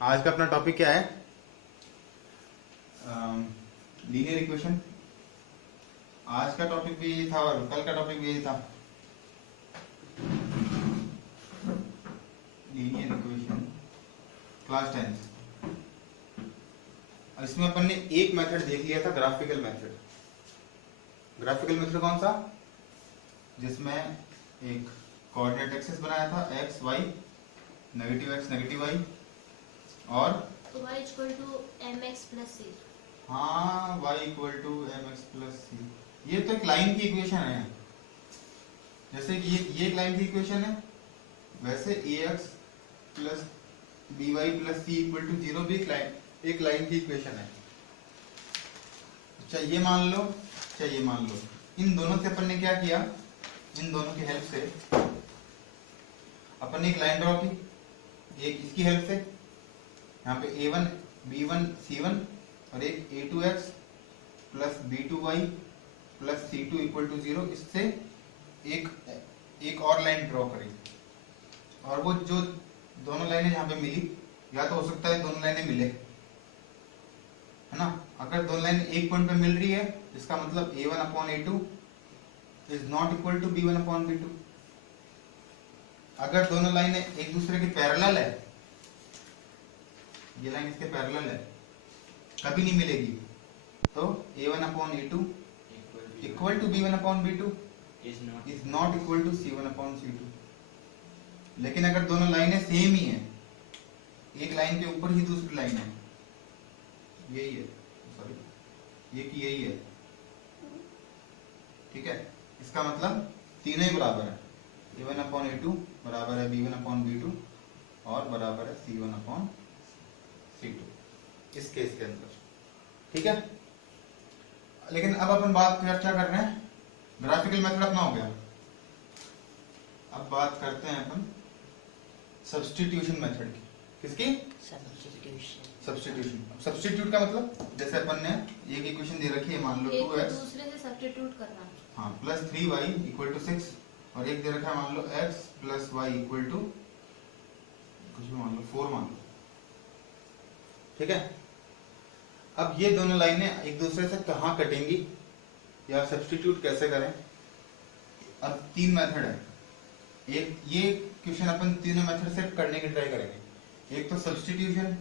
आज का अपना टॉपिक क्या है? Linear equation. आज का टॉपिक भी यही था और कल का टॉपिक भी यही था, लीनियर इक्वेशन, क्लास 10। और इसमें अपन ने एक मेथड देख लिया था, ग्राफिकल मेथड। ग्राफिकल मेथड कौन सा? जिसमें एक कोऑर्डिनेट एक्सिस बनाया था, x y, negative x negative y, और y equal to m x plus c. हाँ, y equal to m x plus c. ये तो एक लाइन की इक्वेशन है। जैसे कि ये एक लाइन की इक्वेशन है, वैसे a x plus b y plus c equal to 0 भी एक लाइन की इक्वेशन है। चाहे ये मान लो चाहे ये मान लो, इन दोनों से अपन ने क्या किया, इन दोनों की हेल्प से अपन ने एक लाइन ड्रॉ की, एक इसकी हेल्प से, यहाँ पे a1 b1 c1 और एक a2x plus b2y plus c2 equal to 0। इससे एक और लाइन ड्रॉ करी, और वो जो दोनों लाइनें यहाँ पे मिली, या तो हो सकता है दोनों लाइनें मिले, है ना। अगर दोनों लाइन एक पॉइंट पे मिल रही है, इसका मतलब a1 upon a2 is not equal to b1 upon b2। अगर दोनों लाइनें एक दूसरे के पैरेलल है, ये लाइन इसके पैरेलल है, कभी नहीं मिलेगी, तो a1 upon a2 equal to b1 upon b2 is not equal to c1 upon c2। लेकिन अगर दोनों लाइनें सेम ही हैं, एक लाइन के ऊपर ही दूसरी लाइन है, यही है, सॉरी, ये की यही है, ठीक है, इसका मतलब तीनों ही बराबर है, a1 अपॉन a2 बराबर है b1 अपॉन b2 और बराबर है c1 अपॉन c2 इस केस के अंदर, ठीक है। लेकिन अब अपन बात क्या कर रहे हैं, ग्राफिकल मेथड अपना हो गया। अब बात करते हैं अपन सब्स्टिट्यूशन मेथड की। किसकी? सब्स्टिट्यूशन। सब्स्टिट्यूट का मतलब, जैसे अपन ने एक इक्वेशन दे रखी है, मान लो 2x दूसरे से सब्स्टिट्यूट करना, हाँ, प्लस 3y इक्वल टू 6, और एक दे रखा है मान लो x plus y equal to कुछ भी मान लो 4 मान लो, ठीक है। अब ये दोनों लाइनें एक दूसरे से कहाँ कटेंगी या सब्स्टिट्यूट कैसे करें? अब तीन मेथड है, एक ये क्वेश्चन अपन तीनों मेथड से करने की ट्राई करेंगे। एक तो सब्स्टिट्यूशन,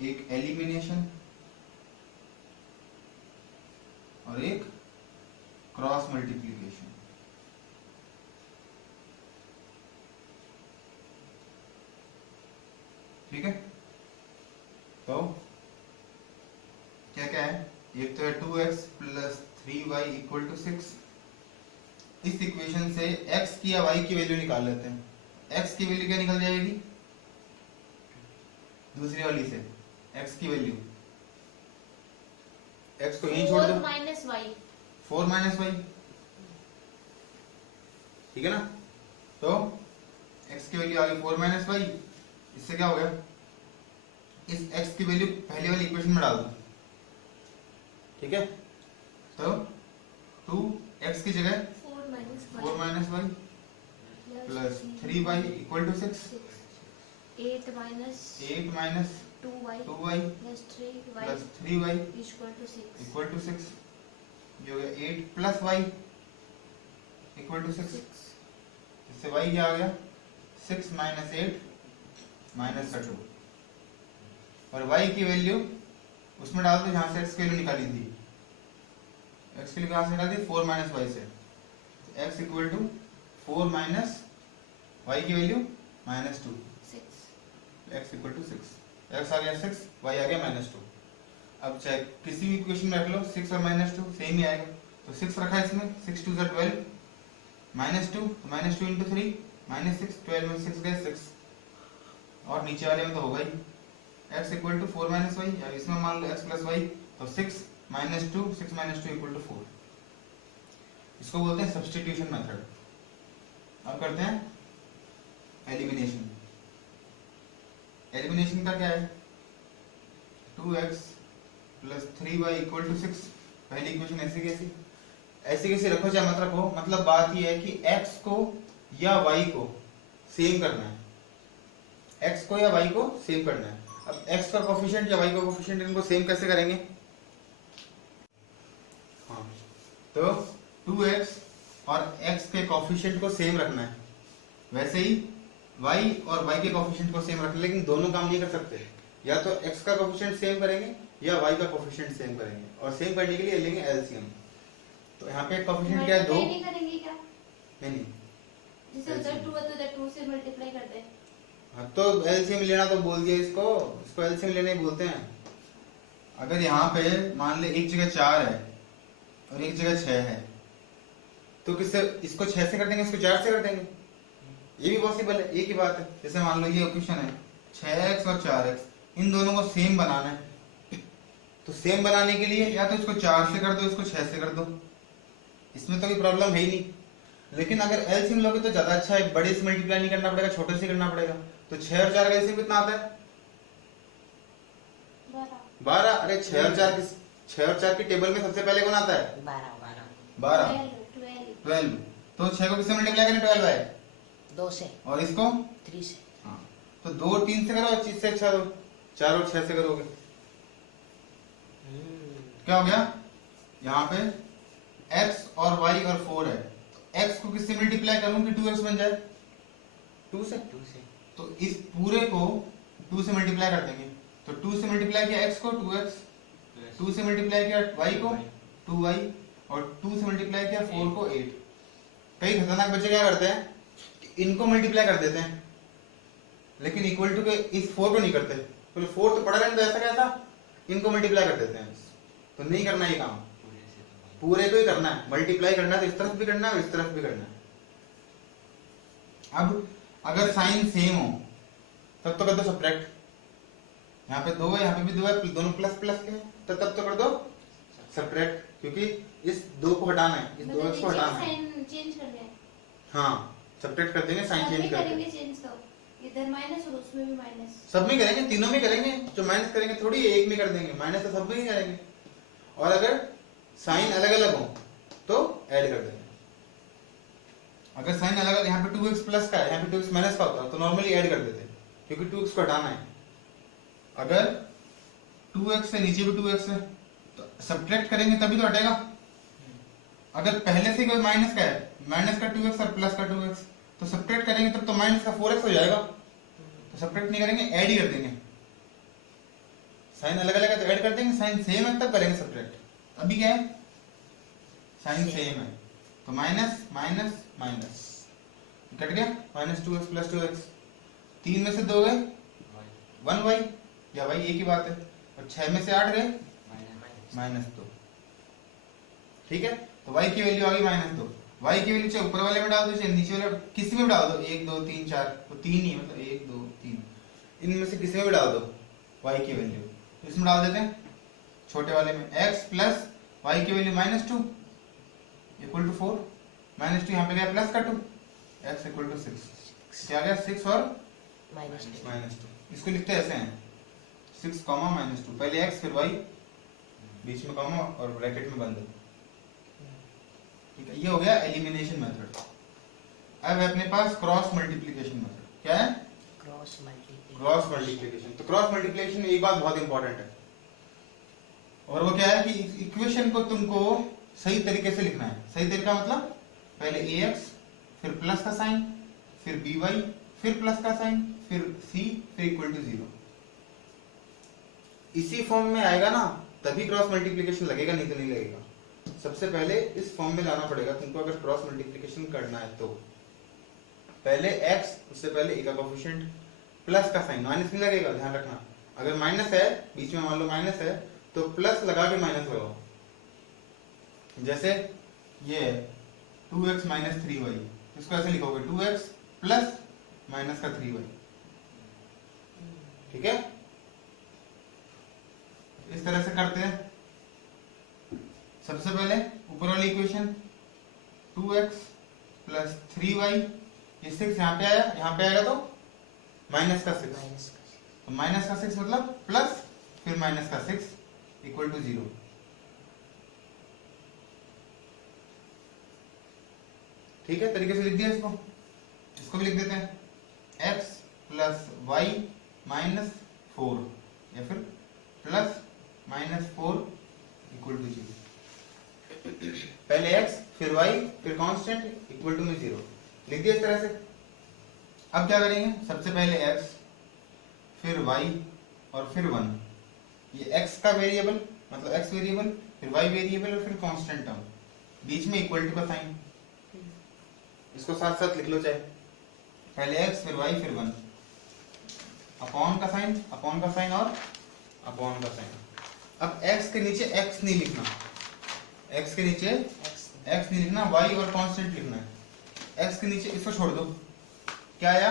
एक एलिमिनेशन और एक क्रॉस मल्टीप्लिकेशन। ठीक है, तो क्या क्या है? एक तो है 2x plus 3y equal to 6। इस इक्वेशन से x की या y की वैल्यू निकाल लेते हैं। x की वैल्यू क्या निकल जाएगी? दूसरी वाली से x की वैल्यू, x को यहीं छोड़ दो, 4 माइनस वाई, 4 माइनस वाई, ठीक है ना। तो x की वैल्यू आ गई 4 माइनस वाई। इससे क्या हो गया, इस x की वैल्यू पहले वाली इक्वेशन में डाल दो, ठीक है। तो 2x की जगह 4 minus y plus 3y equal to 6, 8 minus 2y 2y plus 3y equal to 6। ये हो गया 8 प्लस y इक्वल टू 6। इससे y क्या आ गया, 6 माइनस 8 माइनस 2, और y की वैल्यू उसमें डाल दो जहां से x की वैल्यू निकाली थी। x की वैल्यू कहां से निकाली थी? 4 माइनस y से। तो x equal to 4 minus y की value minus 2, x equal to 6। x आ गया 6, y आ गया माइनस 2। अब चाहे किसी भी इक्वेशन में रख लो, 6 और माइनस 2 सेम ही आएगा। तो 6 रखा है इसमें, 6 2 ज़ा 12, माइनस 2, तो माइनस 2 इंटू 3 माइनस 6, 12 में 6 गए 6, और नीचे वाले में तो होगा ही x equal to 4 minus y, या इसमें मान लो x प्लस वाई, तो 6 माइनस 2, 6 माइनस 2 इक्वल टू 4। इसको बोलते हैं सब्स्टिट्यूशन मेथड। अब करते हैं एलिमिनेशन। एलिमिनेशन का क्या है? 2x plus 3y equal to 6। पहली इक्वेशन ऐसी कैसी, ऐसे कैसे रखो चाहे मत रखो, मतलब बात ये है कि x को या y को सेम करना है, x को या y को सेम करना है। अब x का कोफिशिएंट या y का कोफिशिएंट इनको सेम कैसे करेंगे? हाँ, तो 2x और x के कोफिशिएंट को सेम रखना है, वैसे ही y और y के कोफिशिएंट को सेम रखना है, लेकिन दोनों काम नहीं कर सकते, या तो x का कोफिशिएंट सेम करेंगे या y का कोफिशिएंट सेम करेंगे, और सेम करने के लिए लेंगे एलसीएम। तो यहाँ पे कोफिशिएंट क्या है? 2 नहीं करेंगे क्या? नहीं, जैसे उधर 2 है तो उधर 2 से मल्टीप्लाई करते हैं। हाँ तो एलसीएम लेना तो बोल दिया, इसको एलसीएम लेने ही बोलते हैं। अगर यहाँ पे मान ले एक जगह 4 है और एक जगह 6 है, तो किससे इसको 6 से कर देंगे, इसको 4 से कर देंगे, ये भी पॉसिबल है, एक ही बात है। जैसे मान लो ये इक्वेशन है 6x और 4x, इन दोनों को सेम बनाना है, तो सेम बनाने के लिए या तो इसको 4 से कर दो, इसको 6 से कर दो, इसमें तो कोई प्रॉब्लम है ही नहीं। लेकिन अगर एलसीएम लोगे तो ज्यादा अच्छा है, बड़े से मल्टीप्लाई नहीं करना पड़ेगा, छोटे से करना पड़ेगा। तो 6 और 4 का एलसीएम कितना आता है? 12। अरे 6 और 4 की टेबल में सबसे पहले कौन आता है? 12। 12। तो 6 को किससे मल्टीप्लाई करें? 12 है 2 से और इसको 3 से। हाँ, तो 2 3 से करो, 25 से अच्छा दो, 4 और 6 से करोगे क्या हो गया? यहाँ पे x और y और 4 है, तो x को किससे मल्टीप्लाई करूं कि 2x बन जाए? 2 से। तो इस पूरे को 2 से मल्टीप्लाई कर देंगे, तो 2 से मल्टीप्लाई किया x को 2x, 2 से मल्टीप्लाई किया y को 2y, और 2 से मल्टीप्लाई किया 4 को 8। कई खतरनाक बच्चे क्या करते हैं, इनको मल्टीप्लाई कर देते हैं, लेकिन इक्वल टू के इस 4 को नहीं करते। तो 4 तो पढ़ा रहे हैं, तो ऐसा क्या था, इनको मल्टीप्लाई कर देते हैं। तो नहीं करना ये काम, पूरे को ही करना है, मल्टीप्लाई करना है तो इस तरफ भी करना है और इस तरफ भी करना है। अब अगर साइन सेम हो तब तो कर दो सब्ट्रैक्ट, यहाँ पे 2 है यहाँ पे भी 2 है, दोनों प्लस प्लस के हैं, तो तब तो कर दो सब्ट्रैक्ट, क्योंकि इस 2 को हटाना है, इस 2x को हटाना है। साइन चेंज करना है। हाँ, सब्ट्रैक्ट कर देंगे, साइन चेंज कर देंगे, चेंज तो इधर माइनस और उसमें भी माइनस, सब में करेंगे, तीनों में करेंगे। जो माइनस करेंगे थोड़ी एक में कर देंगे, माइनस तो सब में ही करेंगे। और अगर साइन अलग अलग हो तो ऐड कर देंगे। अगर साइन अलग अलग, यहाँ पे 2x प्लस का है, यहाँ पे 2x माइनस का होता है, तो नॉर्मली ऐड कर देते हैं, क्योंकि 2x को हटाना है। अगर 2x से नीचे भी 2x है तो सब्ट्रैक्ट करेंगे तभी तो हटेगा। अगर पहले से कोई माइनस का है, माइनस का 2x और प्लस का 2x, तो सब्ट्रैक्ट करेंगे तब तो माइनस का 4x हो जाएगा, तो सब्ट्रैक्ट नहीं करेंगे, ऐड ही कर देंगे। साइन अलग अलग है तो ऐड कर देंगे, साइन सेम है तब करेंगे सब्ट्रैक्ट। अभी क्या है, साइन सेम है तो माइनस माइनस माइनस कट गया, माइनस 2x प्लस 2x, 3 में से 2 गए 1y, या y एक ही बात है, और 6 में से 8 गए -2। ठीक है, तो y की वैल्यू आ गई -2। y की वैल्यू चाहे ऊपर वाले में डाल दो चाहे नीचे वाले, किसी में भी डाल दो, 1 2 3 4, तो 3 ही है, मतलब 1 2 3, इनमें से किसी में भी डाल दो y की वैल्यू। तो इसमें डाल देते हैं छोटे वाले में, x प्लस y की वैल्यू -2 इक्वल टू 4, -2 यहाँ पे गया प्लस का 2, x इक्वल टू 6, क्या गया 6 और -2। इसको लिखते ऐसे हैं 6, -2, पहले x फिर y, बीच में कॉमा और ब्रैकेट में बंद। ठीक है, ये हो गया एलिमिनेशन मेथड। अब है अपने पास क्रॉस मल्टीप्लिकेशन मेथड। क्या है? Cross multiplication. तो क्रॉस मल्टीप्लिकेशन में एक बात बहुत इंपॉर्टेंट है, और वो क्या है कि इक्वेशन को तुमको सही तरीके से लिखना है। सही तरीका मतलब पहले ax, फिर प्लस का साइन, फिर by, फिर प्लस का साइन, फिर c, फिर इक्वल टू 0। इसी फॉर्म में आएगा ना तभी क्रॉस मल्टीप्लिकेशन लगेगा, नहीं तो नहीं लगेगा। सबसे पहले इस फॉर्म में लाना पड़ेगा तुमको अगर क्रॉस मल्टीप्लिकेशन करना है तो। पहले x, उससे पहले a का कोफिशिएंट, प्लस का साइन, माइनस नहीं लगेगा, ध्यान रखना। अगर माइनस है, बीच में मान लो माइनस है, तो प्लस लगा के माइनस लगाओ। जैसे ये 2x माइनस 3y, इसको ऐसे लिखोगे 2x प्लस माइनस का 3y। ठीक है, इस तरह से करते हैं। सबसे पहले ऊपर वाली इक्वेशन 2x प्लस 3y, ये 6 यहाँ पे आया, यहाँ पे आएगा तो माइनस का 6, तो माइनस का 6 मतलब प्लस फिर माइनस का 6 इक्वल टू 0। ठीक है, तरीके से लिख दिया इसको। इसको भी लिख देते हैं, x प्लस वाई माइनस 4 या फिर प्लस माइनस 4 इक्वल टू 0। पहले x फिर y फिर कांस्टेंट इक्वल टू में 0 लिख दिया इस तरह से। अब क्या करेंगे, सबसे पहले x फिर y और फिर 1, ये x का वेरिएबल मतलब x वेरिएबल फिर y वेरिएबल और फिर कांस्टेंट टर्म, बीच में इक्वल टू का साइन, इसको साथ साथ लिख लो चाहे, पहले x फिर y फिर 1, अपॉन का साइन और अपॉन का साइन। अब x के नीचे x नहीं लिखना, x के नीचे x नहीं लिखना, y और कांस्टेंट लिखना है। x के नीचे इसको छोड़ दो, क्या आया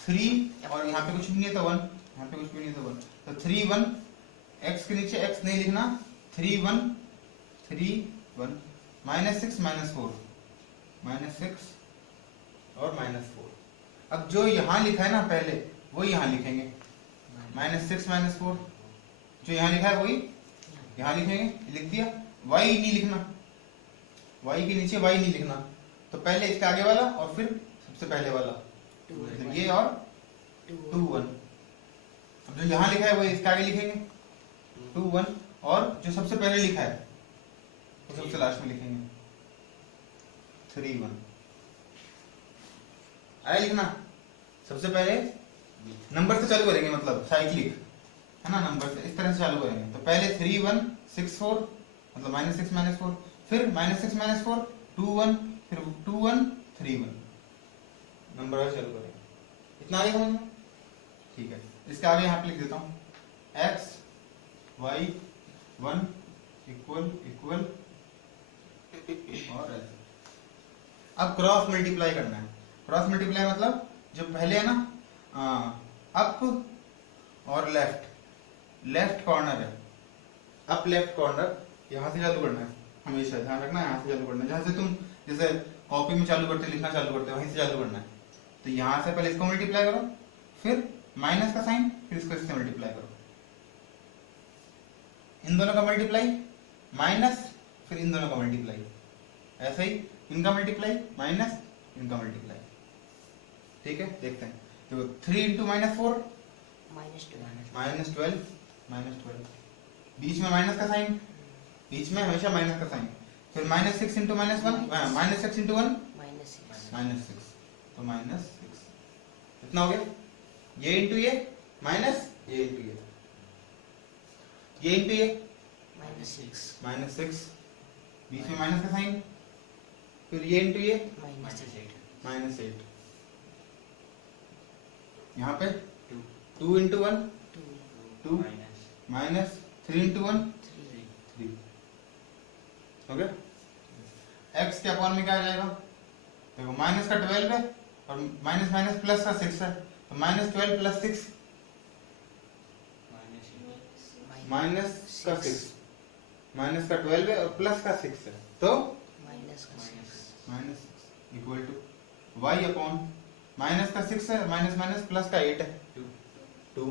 3 और यहाँ पे कुछ भी नहीं था 1, यहाँ पे कुछ भी नहीं था 1, तो 3 1, x के नीचे x नहीं लिखना, 3 1 माइनस 6 माइनस 4 और माइनस 4। अब जो यहाँ लिखा है ना पहले वो यहाँ लिखेंगे, माइनस 6 माइनस 4 जो यहाँ लिखा है वही यहाँ लिखेंगे, लिख दिया। y नहीं लिखना, y के नीचे y नहीं लिखना, तो पहले इसके आगे वाला और फिर सबसे पहले वाला, मतलब ये और 2 1। अब जो यहाँ लिखा है वो इसके आगे लिखेंगे 2 1, और जो सबसे पहले लिखा है वो सबसे लास्ट में लिखेंगे 3 1। आया लिखना, सबसे पहले नंबर से चालू करेंगे, मतलब साइक्लिक है ना, नंबर से इस तरह से चालू करेंगे। तो पहले 3 1 6 4 मतलब माइनस 6 माइनस 4, फिर माइनस 6 माइनस 4 2 1, फिर 2 1 3 1, नंबर वाइज चालू करेंगे। इतना आगे समझ में? ठीक है, इसके आगे यहाँ पे लिख देता हूँ x y 1 इक्वल और ऐसे। अब क्रॉस मल्टीप्लाई करना है। क्रॉस मल्टीप्लाई मतलब जो पहले है ना अप और लेफ्ट कॉर्नर है, अप लेफ्ट कॉर्नर यहाँ से चालू करना है, हमेशा ध्यान रखना है, यहाँ से चालू करना है। जहाँ से तुम जैसे कॉपी में चालू करते लिखना चालू करते वहीं से चालू करना है। तो यहाँ से पहले इसको मल्टीप्लाई करो, फिर माइनस का साइन, फिर इसको इससे मल्टीप्लाई करो, इन दोनों का मल्टीप्लाई माइनस, फिर इन दोनों का मल्टीप्लाई, ऐसे ही इनका मल्टीप्लाई माइनस इनका मल्टीप्लाई। ठीक है, देखते हैं। तो 3 इंटू माइनस 4 माइनस 12, बीच में माइनस का साइन, बीच में हमेशा माइनस का साइन, फिर minus 6 into minus 1 minus 6 into 1 minus 6, तो माइनस 6। इतना हो गया, ये इंटू ये माइनस ये इंटू ये इंटू ये माइनस 6, बीच में माइनस का साइन, फिर ये इंटू ये माइनस 8, यहाँ पे 2 इंटू 1 2 माइनस 3 इंटू 1 3। हो गया। x के अपॉन में क्या आ जाएगा, देखो माइनस का 12 है और माइनस माइनस प्लस का 6 है, तो माइनस 12 प्लस 6 माइनस का 6, माइनस का 12 है और प्लस का 6 है, तो minus equal to y upon minus का 6 है, माइनस माइनस प्लस का 8 है 2,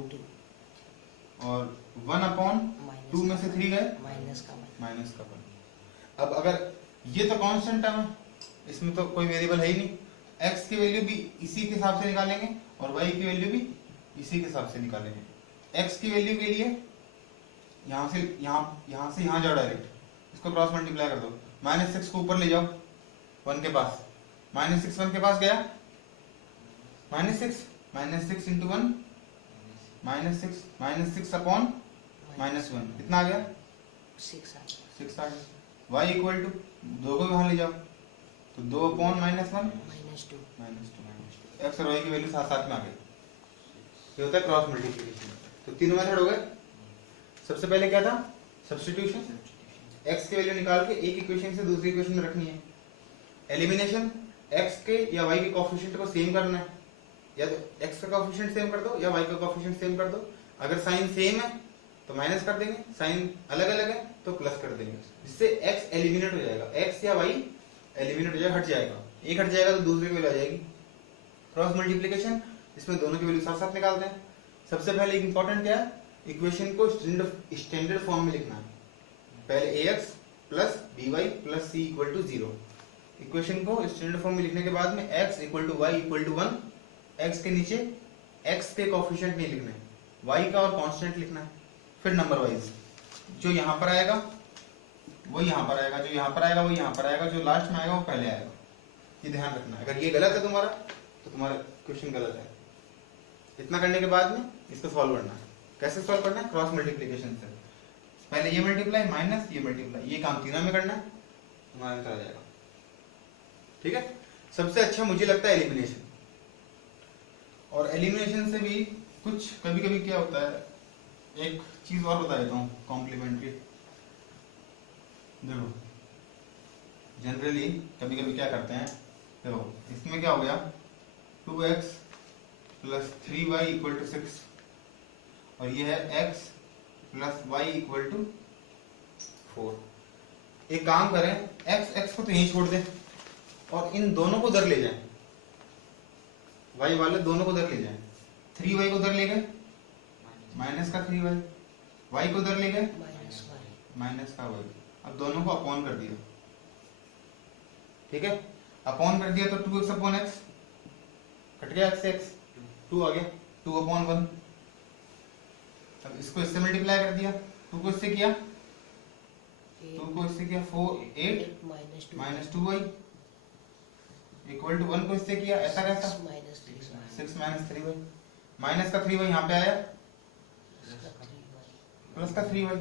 और 1 अपॉन 2 में से 3 गए माइनस का 1। अब अगर ये तो कांस्टेंट टर्म है, इसमें तो कोई वेरिएबल है ही नहीं, x की वैल्यू भी इसी के हिसाब से निकालेंगे और y की वैल्यू भी इसी के हिसाब से निकालेंगे। x की वैल्यू के लिए यहाँ से यहाँ जाओ डायरेक्ट, इसको क्रॉस मल्टीप्लाई कर दो, माइनस 6 को ऊपर ले जाओ 1 के पास, माइनस 6 1 के पास गया, minus 6 into 1 minus 6 upon minus 1, कितना आ गया 6 आ गया। y इक्वल टू 2 को यहाँ ले जाओ, तो 2 अपॉन माइनस 1 माइनस 2, x और y की वैल्यू साथ साथ में आ गई। ये होता है क्रॉस मल्टीप्लिकेशन। तो तीनों मेथड हो गए। सबसे पहले क्या था, सब्स्टिट्यूशन, x की वैल्यू निकाल के एक इक्वेशन से दूसरी इक्वेशन में रखनी है। एलिमिनेशन, x के या y के कोएफिशिएंट को सेम करना है, या तो x का कोएफिशिएंट सेम कर दो या y का कोएफिशिएंट सेम कर दो। अगर साइन सेम है तो माइनस कर देंगे, साइन अलग अलग है तो प्लस कर देंगे, जिससे x एलिमिनेट हो जाएगा, x या y एलिमिनेट हो जाएगा, हट जाएगा, एक हट जाएगा तो दूसरी की वैल्यू आ जाएगी। क्रॉस मल्टीप्लिकेशन, इसमें दोनों की वैल्यू साथ साथ निकालते हैं। सबसे पहले इंपॉर्टेंट क्या है, इक्वेशन को स्टैंडर्ड फॉर्म में लिखना है। पहले ax plus by plus c equal to 0, equation को स्टैंडर्ड फॉर्म में लिखने के बाद में x equal to y equal to 1, x के नीचे x के कोफिशिएंट नहीं लिखना है, y का और कांस्टेंट लिखना है। फिर नंबर वाइज जो यहाँ पर आएगा वो यहाँ पर आएगा, जो यहाँ पर आएगा वो यहाँ पर आएगा, जो लास्ट में आएगा वो पहले आएगा। ये ध्यान रखना है। अगर ये गलत है तुम्हारा तो तुम्हारा क्वेश्चन गलत है। इतना करने के बाद में इसको सॉल्व करना है। कैसे सॉल्व करना है? क्रॉस मल्टीप्लिकेशन से। पहले ये मल्टीप्लाई माइनस ये मल्टीप्लाई, ये काम तीनों में करना है, तुम्हारा आंसर आ जाएगा। ठीक है। सबसे अच्छा मुझे लगता है एलिमिनेशन, और एलिमिनेशन से भी कुछ कभी कभी क्या होता है, एक चीज और बता देता हूँ कॉम्प्लीमेंट्री। देखो जनरली कभी कभी क्या करते हैं, देखो इसमें क्या हो गया 2x plus 3y equal to 6, और ये है x plus y equal to 4। एक काम करें, x को तो यहीं छोड़ दें और इन दोनों को उधर ले जाएं, y वाले दोनों को उधर ले जाएं। 3y को उधर ले गए, माइनस का 3y, y को उधर ले गए, माइनस का y। अब दोनों को अपॉन कर दिया। ठीक है, अपॉन कर दिया तो 2x अपॉन x कट गया, x से x 2 आ गया, 2 अपॉन 1। अब इसको इससे मल्टीप्लाई कर दिया, 2 को इससे किया, 2 को इससे किया 4 8 माइनस 2y इक्वल टू 1 को इससे किया, ऐसा कैसा 6 माइनस 3y, माइनस का 3y यहाँ पे आया, प्लस का 3y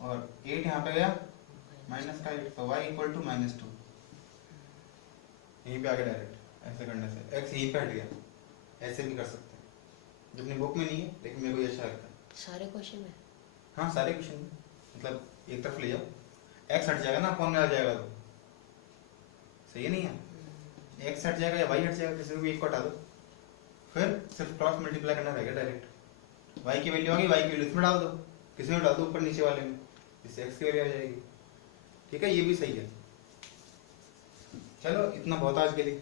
और 8 यहाँ पे गया, माइनस का 8, तो y इक्वल टू माइनस 2। यहीं पे आ गया डायरेक्ट। ऐसे करने से x यहीं पे हट गया। ऐसे भी कर सकते हैं, जो अपनी बुक में नहीं है लेकिन मेरे को ये अच्छा लगता है। सारे क्वेश्चन में? हाँ सारे क्वेश्चन में, मतलब एक तरफ ले जाओ, x हट जाएगा ना, अपॉन में आ जाएगा तो सही है नहीं है, x हट जाएगा या y हट जाएगा, किसी को भी एक को हटा दो, फिर सिर्फ क्रॉस मल्टीप्लाई करना रहेगा डायरेक्ट। y की वैल्यू आ गई, y की वैल्यू इसमें डाल दो, किसी में डाल दो ऊपर नीचे वाले में, इससे x की वैल्यू आ जाएगी। ठीक है, ये भी सही है। चलो इतना बहुत आज के लिए।